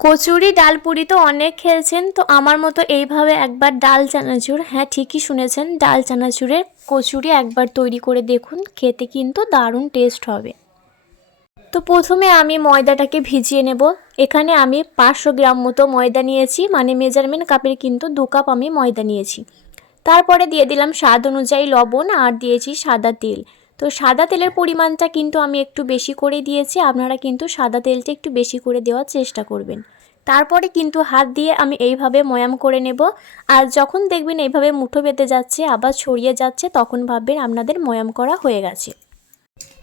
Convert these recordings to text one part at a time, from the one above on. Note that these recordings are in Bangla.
কচুরি ডাল পুরি তো অনেক খেয়েছেন তো আমার মতো এইভাবে একবার ডাল চানাচুর হ্যাঁ ঠিকই শুনেছেন, ডাল চানাচুরের কচুরি একবার তৈরি করে দেখুন, খেতে কিন্তু দারুণ টেস্ট হবে। তো প্রথমে আমি ময়দাটাকে ভিজিয়ে নেব, এখানে আমি পাঁচশো গ্রাম মতো ময়দা নিয়েছি মানে মেজারমেন্ট কাপের কিন্তু দু কাপ আমি ময়দা নিয়েছি। তারপরে দিয়ে দিলাম স্বাদ অনুযায়ী লবণ আর দিয়েছি সাদা তেল। তো সাদা তেলের পরিমাণটা কিন্তু আমি একটু বেশি করে দিয়েছি। আপনারা কিন্তু সাদা তেলটা একটু বেশি করে দেওয়ার চেষ্টা করবেন। তারপরে কিন্তু হাত দিয়ে আমি এইভাবে ময়াম করে নেব। আর যখন দেখবেন এইভাবে মুঠো বেঁধে যাচ্ছে, আবার ছড়িয়ে যাচ্ছে, তখন ভাববেন আপনাদের ময়াম করা হয়ে গেছে।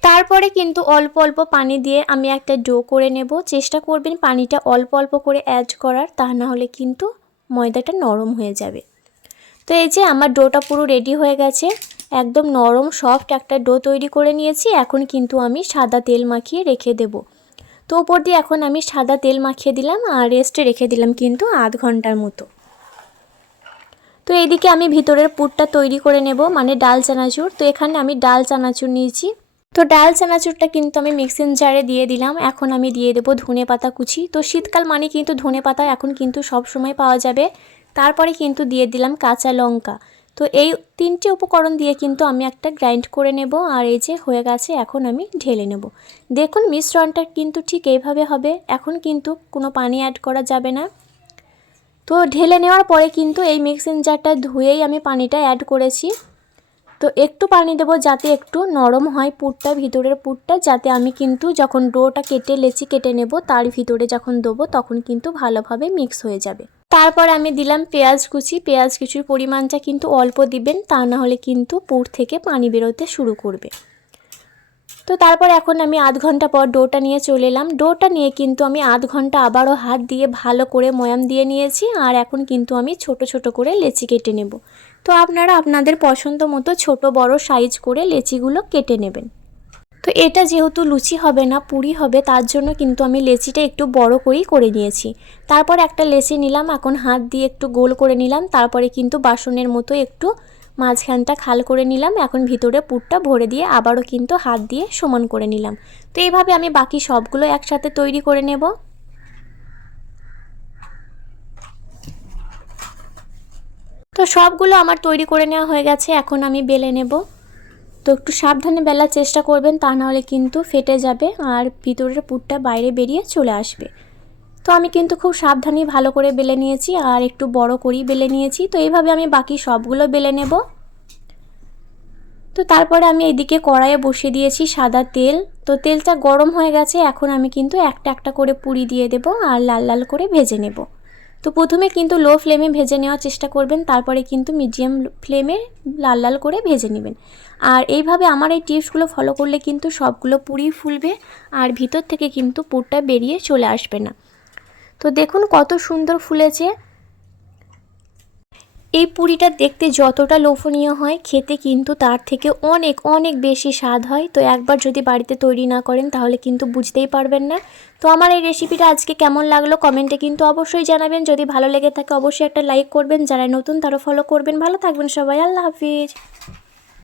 তারপরে কিন্তু অল্প অল্প পানি দিয়ে আমি একটা ডো করে নেব। চেষ্টা করবেন পানিটা অল্প অল্প করে অ্যাড করার, তা না হলে কিন্তু ময়দাটা নরম হয়ে যাবে। তো এই যে আমার ডোটা পুরো রেডি হয়ে গেছে। একদম নরম সফট একটা ডো তৈরি করে নিয়েছি। এখন কিন্তু আমি সাদা তেল মাখিয়ে রেখে দেব। তো ওপর দিয়ে এখন আমি সাদা তেল মাখিয়ে দিলাম আর রেস্টে রেখে দিলাম কিন্তু আধ ঘণ্টার মতো। তো এইদিকে আমি ভিতরের পুরটা তৈরি করে নেব মানে ডাল চানাচুর। তো এখানে আমি ডাল চানাচুর নিয়েছি। তো ডাল চানাচুরটা কিন্তু আমি মিক্সিং জারে দিয়ে দিলাম। এখন আমি দিয়ে দেবো ধনে পাতা কুচি। তো শীতকাল মানে কিন্তু ধনে পাতা এখন কিন্তু সব সময় পাওয়া যাবে। তারপরে কিন্তু দিয়ে দিলাম কাঁচা লঙ্কা। তো এই তিনটে উপকরণ দিয়ে কিন্তু আমি একটা গ্রাইন্ড করে নেব, আর এই যে হয়ে গেছে, এখন আমি ঢেলে নেব। দেখুন, মিশ্রণটা কিন্তু ঠিক এইভাবে হবে, এখন কিন্তু কোনো পানি অ্যাড করা যাবে না। তো ঢেলে নেওয়ার পরে কিন্তু এই মিক্সিং জারটা ধুয়েই আমি পানিটা অ্যাড করেছি। তো একটু পানি দেবো যাতে একটু নরম হয় পুরটা, ভিতরের পুরটা, যাতে আমি কিন্তু যখন ডোটা কেটে, লেচি কেটে নেব, তার ভিতরে যখন দেবো, তখন কিন্তু ভালোভাবে মিক্স হয়ে যাবে। তারপর আমি দিলাম পেঁয়াজ কুচি। পেঁয়াজ কুচির পরিমাণটা কিন্তু অল্প দিবেন, তা না হলে কিন্তু পুর থেকে পানি বেরোতে শুরু করবে। তো তারপর এখন আমি আধ ঘণ্টা পর ডোটা নিয়ে চলে এলাম। ডোটা নিয়ে কিন্তু আমি আধ ঘণ্টা আবারও হাত দিয়ে ভালো করে ময়াম দিয়ে নিয়েছি, আর এখন কিন্তু আমি ছোট ছোট করে লেচি কেটে নেব। তো আপনারা আপনাদের পছন্দ মতো ছোট বড় সাইজ করে লেচিগুলো কেটে নেবেন। তো এটা যেহেতু লুচি হবে না, পুরি হবে, তার জন্য কিন্তু আমি লেচিটা একটু বড় করেই করে নিয়েছি। তারপর একটা লেচি নিলাম, এখন হাত দিয়ে একটু গোল করে নিলাম, তারপরে কিন্তু বাসনের মতো একটু মাঝখানটা খাল করে নিলাম, এখন ভিতরে পুরটা ভরে দিয়ে আবারও কিন্তু হাত দিয়ে সমান করে নিলাম। তো এইভাবে আমি বাকি সবগুলো একসাথে তৈরি করে নেব। তো সবগুলো আমার তৈরি করে নেওয়া হয়ে গেছে, এখন আমি বেলে নেব। তো একটু সাবধানে বেলার চেষ্টা করবেন, তা নাহলে কিন্তু ফেটে যাবে আর ভিতরের পুরটা বাইরে বেরিয়ে চলে আসবে। তো আমি কিন্তু খুব সাবধানে ভালো করে বেলে নিয়েছি আর একটু বড় করেই বেলে নিয়েছি। তো এইভাবে আমি বাকি সবগুলো বেলে নেব। তো তারপরে আমি এইদিকে কড়াইয়ে বসিয়ে দিয়েছি সাদা তেল। তো তেলটা গরম হয়ে গেছে, এখন আমি কিন্তু একটা একটা করে পুরি দিয়ে দেব আর লাল লাল করে ভেজে নেব। তো প্রথমে কিন্তু লো ফ্লেমে ভেজে নেওয়ার চেষ্টা করবেন, তারপরে কিন্তু মিডিয়াম ফ্লেমে লাল লাল করে ভেজে নেবেন। আর এইভাবে আমার এই টিপসগুলো ফলো করলে কিন্তু সবগুলো পুরি ফুলবে আর ভিতর থেকে কিন্তু পুরটা বেরিয়ে চলে আসবে না। তো দেখুন কত সুন্দর ফুলেছে। এই পুরিটা দেখতে যতটা লোভনীয় হয়, খেতে কিন্তু তার থেকে অনেক অনেক বেশি স্বাদ হয়। তো একবার যদি বাড়িতে তৈরি না করেন, তাহলে কিন্তু বুঝতেই পারবেন না। তো আমার এই রেসিপিটা আজকে কেমন লাগল কমেন্টে কিন্তু অবশ্যই জানাবেন। যদি ভালো লেগে থাকে, অবশ্যই একটা লাইক করবেন। যারা নতুন, তারা ফলো করবেন। ভালো থাকবেন সবাই। আল্লাহ হাফিজ।